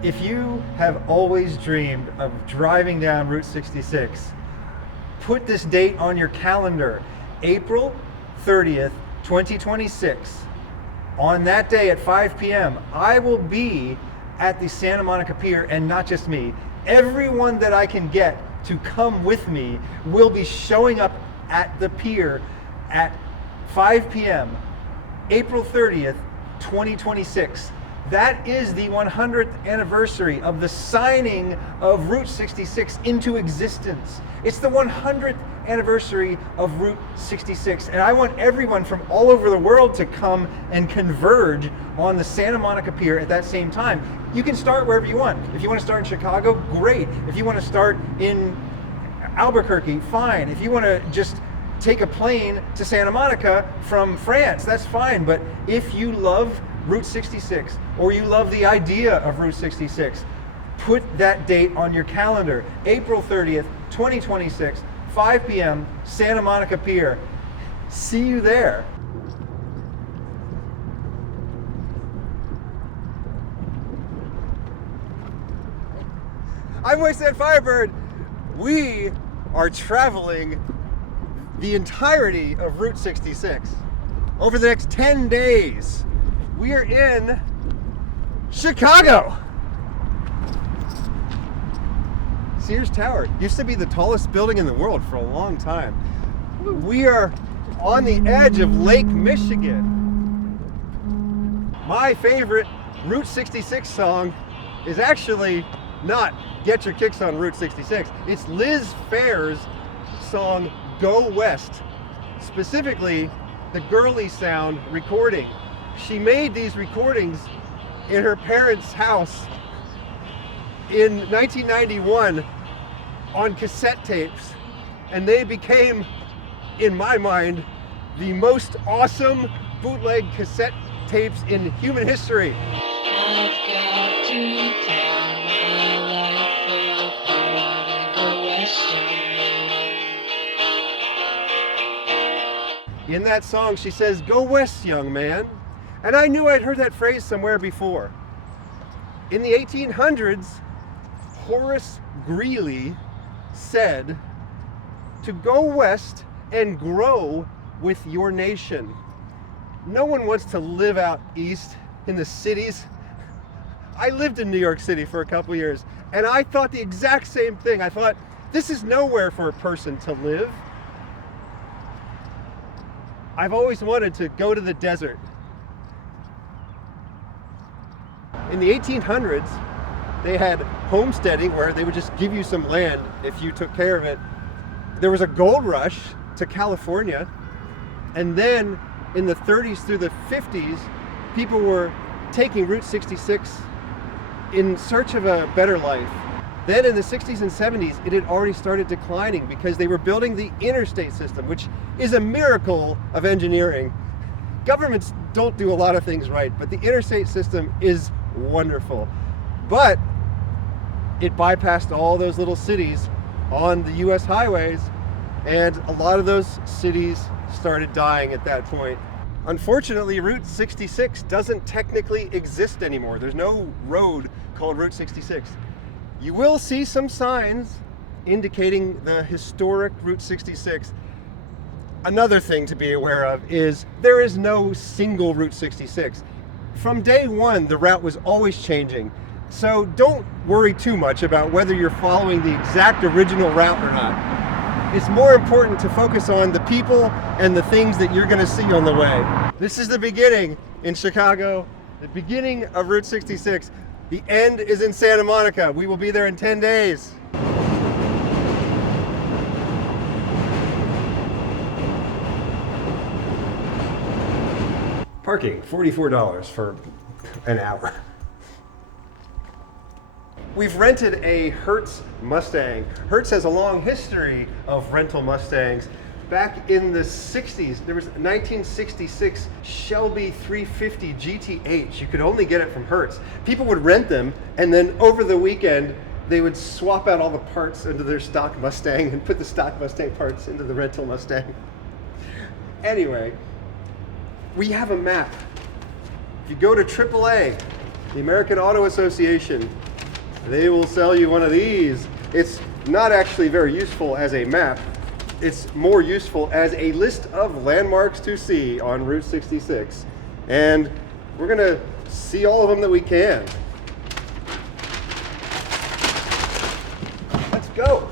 If you have always dreamed of driving down Route 66, put this date on your calendar, April 30th, 2026. On that day at 5 p.m., I will be at the Santa Monica Pier, and not just me. Everyone that I can get to come with me will be showing up at the pier at 5 p.m., April 30th, 2026. That is the 100th anniversary of the signing of Route 66 into existence. It's the 100th anniversary of Route 66, and I want everyone from all over the world to come and converge on the Santa Monica Pier at that same time. You can start wherever you want. If you want to start in Chicago, great. If you want to start in Albuquerque, fine. If you want to just take a plane to Santa Monica from France, that's fine. But if you love Route 66, or you love the idea of Route 66, put that date on your calendar. April 30th, 2026, 5 p.m., Santa Monica Pier. See you there. I'm Wasted Firebird. We are traveling the entirety of Route 66 over the next 10 days. We are in Chicago. Sears Tower used to be the tallest building in the world for a long time. We are on the edge of Lake Michigan. My favorite Route 66 song is actually not Get Your Kicks on Route 66. It's Liz Phair's song Go West, specifically the Girly Sound recording. She made these recordings in her parents' house in 1991 on cassette tapes, and they became, in my mind, the most awesome bootleg cassette tapes in human history. I've got to tell my life apart and go western. In that song, she says, "Go west, young man." And I knew I'd heard that phrase somewhere before. In the 1800s, Horace Greeley said to go west and grow with your nation. No one wants to live out east in the cities. I lived in New York City for a couple years, and I thought the exact same thing. I thought, this is nowhere for a person to live. I've always wanted to go to the desert. In the 1800s, they had homesteading where they would just give you some land if you took care of it. There was a gold rush to California, and then in the 30s through the 50s, people were taking Route 66 in search of a better life. Then in the 60s and 70s, it had already started declining because they were building the interstate system, which is a miracle of engineering. Governments don't do a lot of things right, but the interstate system is wonderful. But it bypassed all those little cities on the US highways, and a lot of those cities started dying at that point. Unfortunately, Route 66 doesn't technically exist anymore. There's no road called Route 66. You will see some signs indicating the historic Route 66. Another thing to be aware of is there is no single Route 66. From day one, the route was always changing. So don't worry too much about whether you're following the exact original route or not. It's more important to focus on the people and the things that you're going to see on the way. This is the beginning in Chicago, the beginning of Route 66. The end is in Santa Monica. We will be there in 10 days. Parking, $44 for an hour. We've rented a Hertz Mustang. Hertz has a long history of rental Mustangs. Back in the 60s, there was a 1966 Shelby 350 GTH. You could only get it from Hertz. People would rent them, and then over the weekend, they would swap out all the parts into their stock Mustang and put the stock Mustang parts into the rental Mustang. Anyway, we have a map. If you go to AAA, the American Auto Association, they will sell you one of these. It's not actually very useful as a map. It's more useful as a list of landmarks to see on Route 66. And we're gonna see all of them that we can. Let's go.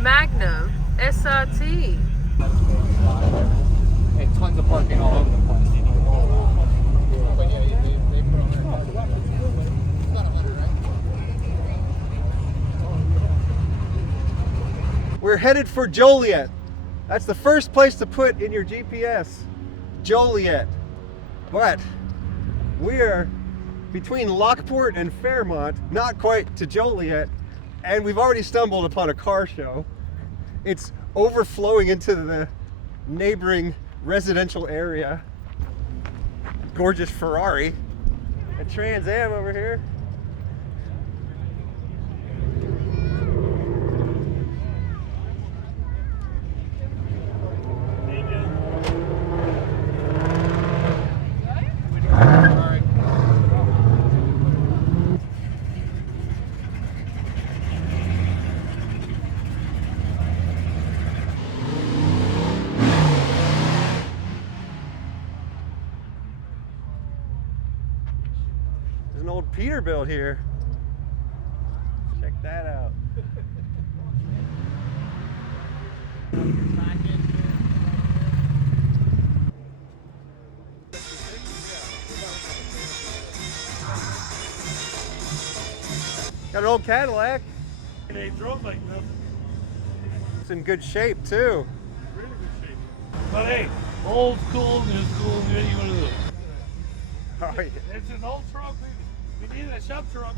Magnum SRT. And tons of parking all over the place. But yeah, they put on their about 100, right? We're headed for Joliet. That's the first place to put in your GPS. Joliet. But we're between Lockport and Fairmont, not quite to Joliet, and we've already stumbled upon a car show. It's overflowing into the neighboring residential area. Gorgeous Ferrari. A Trans Am over here. An old Peterbilt here. Check that out. Got an old Cadillac. They drove like nothing. It's in good shape too. Really good shape. But hey, old school, new school, new you want to do. Oh, yeah. It's an old truck. We need a shop truck.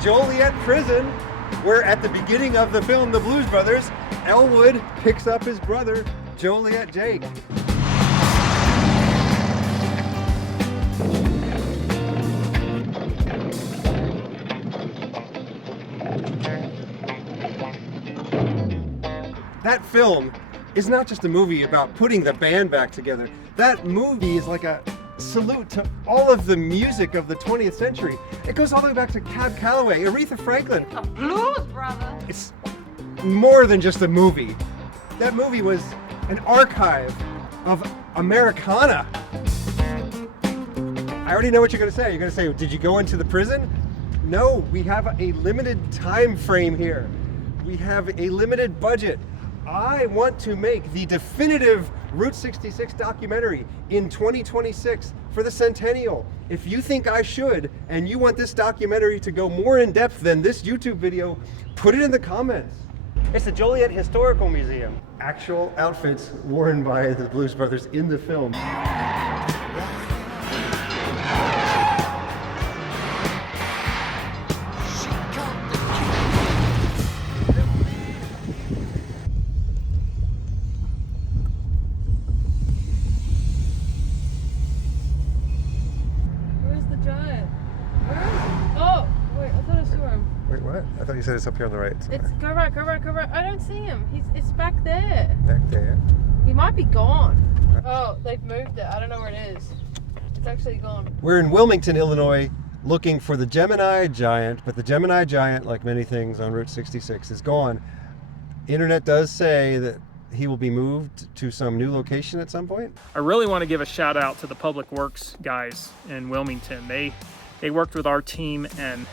Joliet prison, where at the beginning of the film, The Blues Brothers, Elwood picks up his brother, Joliet Jake. That film is not just a movie about putting the band back together. That movie is like a salute to all of the music of the 20th century. It goes all the way back to Cab Calloway, Aretha Franklin. A blues brother. It's more than just a movie. That movie was an archive of Americana. I already know what you're going to say. You're going to say, did you go into the prison? No, we have a limited time frame here. We have a limited budget. I want to make the definitive Route 66 documentary in 2026 for the centennial. If you think I should, and you want this documentary to go more in depth than this YouTube video, put it in the comments. It's the Joliet Historical Museum. Actual outfits worn by the Blues Brothers in the film. I thought you said it's up here on the right. It's go right. I don't see him. It's back there. Back there. He might be gone. Oh, they've moved it. I don't know where it is. It's actually going. We're in Wilmington, Illinois, looking for the Gemini Giant, but the Gemini Giant, like many things on Route 66, is gone. Internet does say that he will be moved to some new location at some point. I really want to give a shout out to the Public Works guys in Wilmington. They worked with our team, and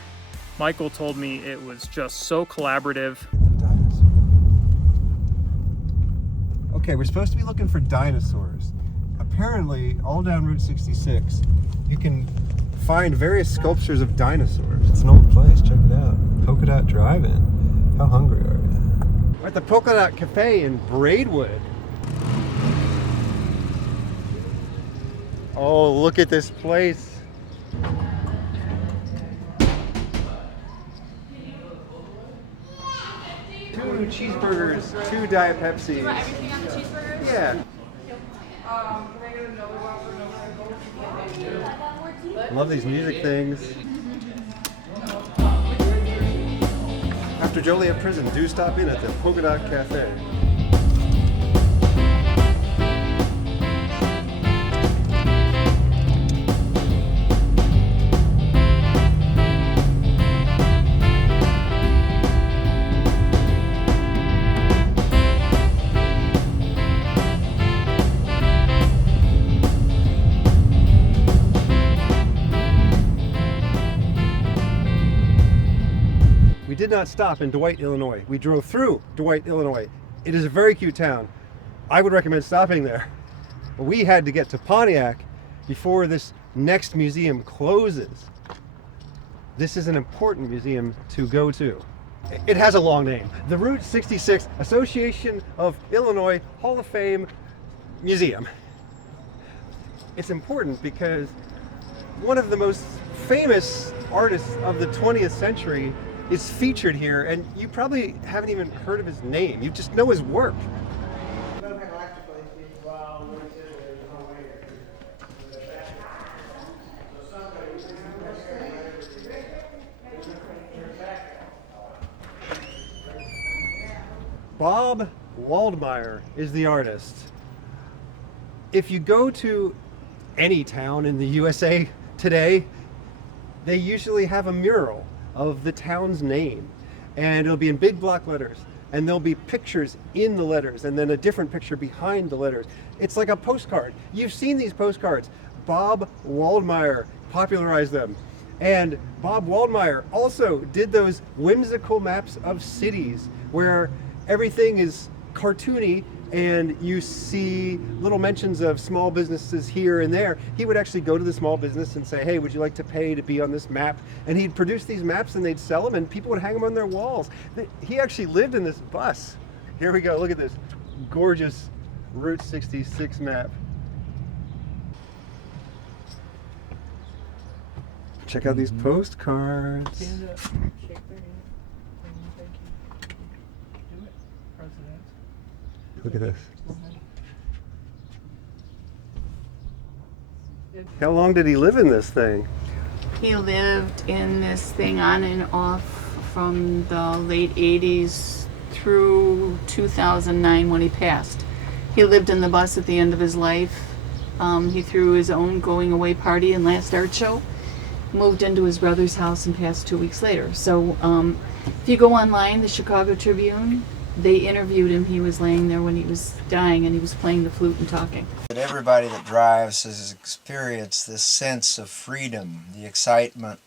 Michael told me it was just so collaborative. Okay, we're supposed to be looking for dinosaurs. Apparently, all down Route 66, you can find various sculptures of dinosaurs. It's an old place, check it out. Polka Dot Drive-In. How hungry are you? We're at the Polka Dot Cafe in Braidwood. Oh, look at this place. 2 cheeseburgers, 2 Diet Pepsis. You want everything on the cheeseburgers? Yeah. Love these music things. After Joliet prison, do stop in at the Polka Dot Cafe. We did not stop in Dwight, Illinois. We drove through Dwight, Illinois. It is a very cute town. I would recommend stopping there. But we had to get to Pontiac before this next museum closes. This is an important museum to go to. It has a long name. The Route 66 Association of Illinois Hall of Fame Museum. It's important because one of the most famous artists of the 20th century is featured here, and you probably haven't even heard of his name. You just know his work. Bob Waldmire is the artist. If you go to any town in the USA today, they usually have a mural of the town's name, and it'll be in big block letters, and there'll be pictures in the letters and then a different picture behind the letters. It's like a postcard. You've seen these postcards. Bob Waldmire popularized them, and Bob Waldmire also did those whimsical maps of cities where everything is cartoony and you see little mentions of small businesses here and there. He would actually go to the small business and say, hey, would you like to pay to be on this map? And he'd produce these maps and they'd sell them and people would hang them on their walls. He actually lived in this bus. Here we go, look at this gorgeous Route 66 map. Check out these postcards. Stand up. Shake their hand. Thank you. Do it, President. Look at this. How long did he live in this thing? He lived in this thing on and off from the late 80s through 2009 when he passed. He lived in the bus at the end of his life. He threw his own going away party and last art show, moved into his brother's house and passed 2 weeks later. So if you go online, the Chicago Tribune, they interviewed him. He was laying there when he was dying and he was playing the flute and talking. Everybody that drives has experienced this sense of freedom, the excitement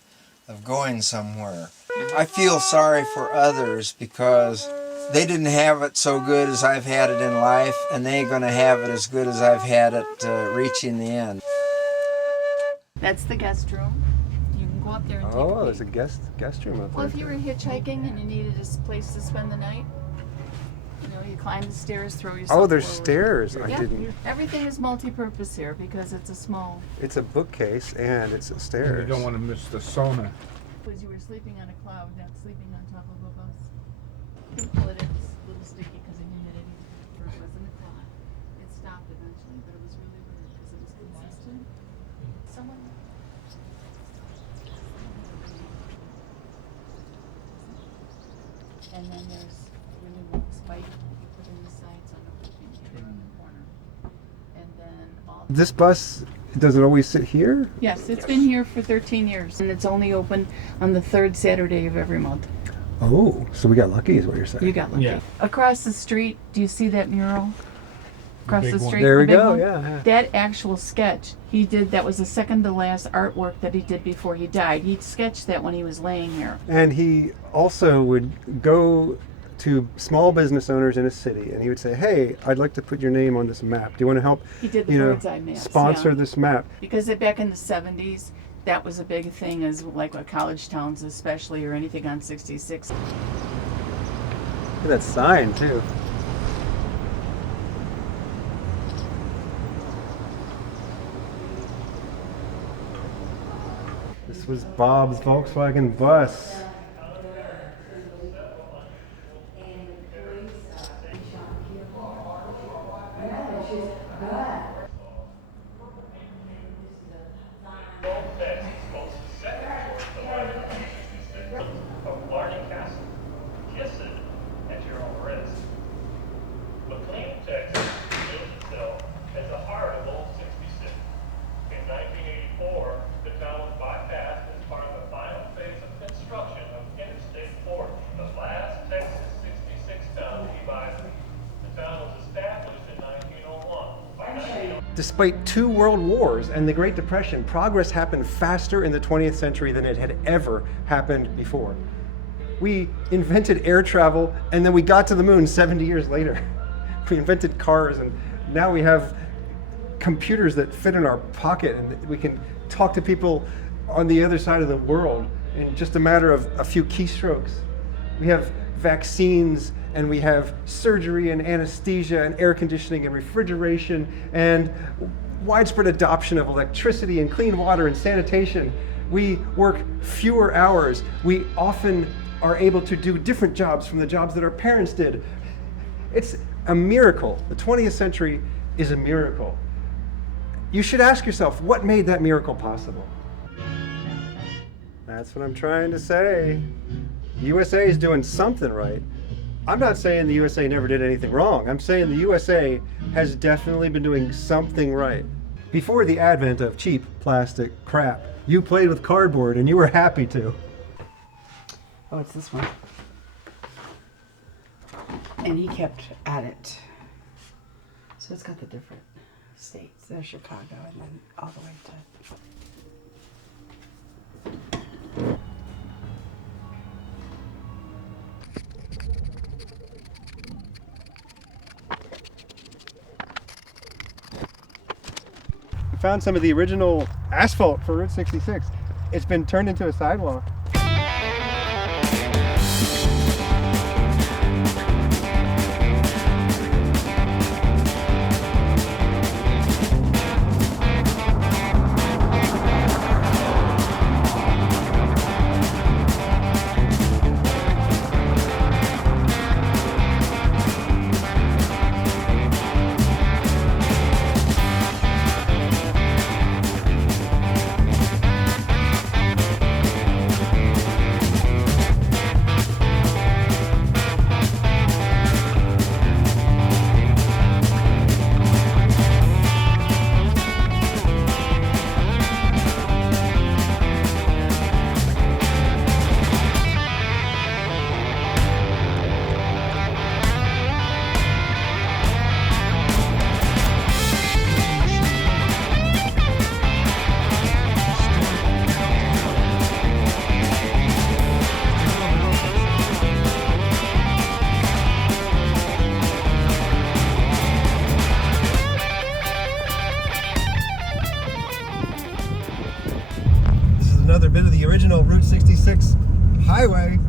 of going somewhere. I feel sorry for others because they didn't have it so good as I've had it in life, and they ain't going to have it as good as I've had it reaching the end. That's the guest room. You can go up there and take a Oh, peek. there's a guest room up there. Well, if you were hitchhiking and you needed a place to spend the night, you know, you climb the stairs, throw yourself Oh, there's forward. stairs. I Yeah, didn't. everything is multi-purpose here because it's a small. It's a bookcase and it's You stairs. don't want to miss the sauna. Because you were sleeping on a cloud, not sleeping on top of a bus. Well, it is a little sticky because of humidity. First wasn't a cloud. It stopped eventually, but it was really weird because it was consistent. Someone. And then there's a really long spike that you put in the sides on the roofing here in the corner. And then all. This bus Does it always sit here? Yes, it's been here for 13 years, and it's only open on the third Saturday of every month. Oh, so we got lucky is what you're saying. You got lucky. Yeah. Across the street, do you see that mural? Across big the one. street, There the we big go, one? yeah. That actual sketch he did, that was the second to last artwork that he did before he died. He sketched that when he was laying here. And he also would go to small business owners in a city and he would say, hey, I'd like to put your name on this map. Do you want to help He did the bird's eye maps. sponsor yeah. this map? Because back in the 70s, that was a big thing, as like with college towns especially, or anything on 66. Look at that sign too. This was Bob's Volkswagen bus. McLean, Texas, built itself as the heart of Old 66. In 1984, the town was bypassed as part of the final phase of construction of Interstate 40, the last Texas 66 town to be bypassed. The town was established in 1901. By 1901, Despite 2 world wars and the Great Depression, progress happened faster in the 20th century than it had ever happened before. We invented air travel and then we got to the moon 70 years later. We invented cars and now we have computers that fit in our pocket and we can talk to people on the other side of the world in just a matter of a few keystrokes. We have vaccines and we have surgery and anesthesia and air conditioning and refrigeration and widespread adoption of electricity and clean water and sanitation. We work fewer hours. We often are able to do different jobs from the jobs that our parents did. It's a miracle. The 20th century is a miracle. You should ask yourself, what made that miracle possible? That's what I'm trying to say. The USA is doing something right. I'm not saying the USA never did anything wrong. I'm saying the USA has definitely been doing something right. Before the advent of cheap plastic crap, you played with cardboard and you were happy to. Oh, it's this one. And he kept at it. So it's got the different states. There's Chicago and then all the way to... We found some of the original asphalt for Route 66. It's been turned into a sidewalk. Another bit of the original Route 66 highway.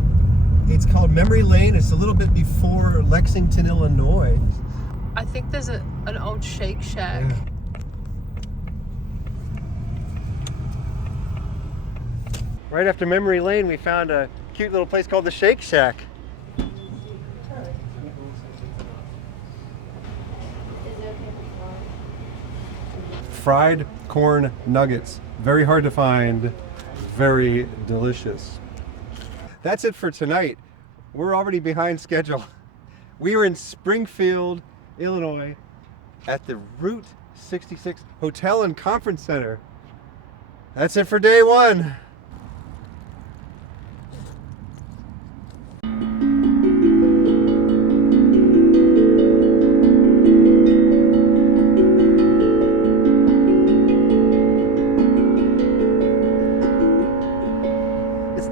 It's called Memory Lane. It's a little bit before Lexington, Illinois. I think there's an old Shake Shack. Yeah. Right after Memory Lane, we found a cute little place called the Shake Shack. Fried corn nuggets. Very hard to find. Very delicious. That's it for tonight. We're already behind schedule. We were in Springfield, Illinois at the Route 66 Hotel and Conference Center. That's it for day one.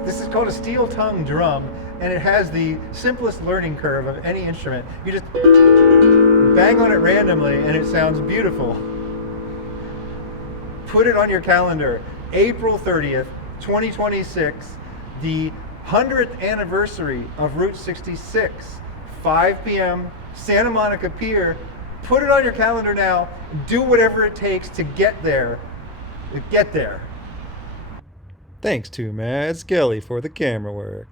This is called a steel tongue drum, and it has the simplest learning curve of any instrument. You just bang on it randomly and it sounds beautiful. Put it on your calendar. April 30th, 2026, the 100th anniversary of Route 66, 5 p.m., Santa Monica Pier. Put it on your calendar now. Do whatever it takes to get there. Get there. Thanks to Matt Skelly for the camera work.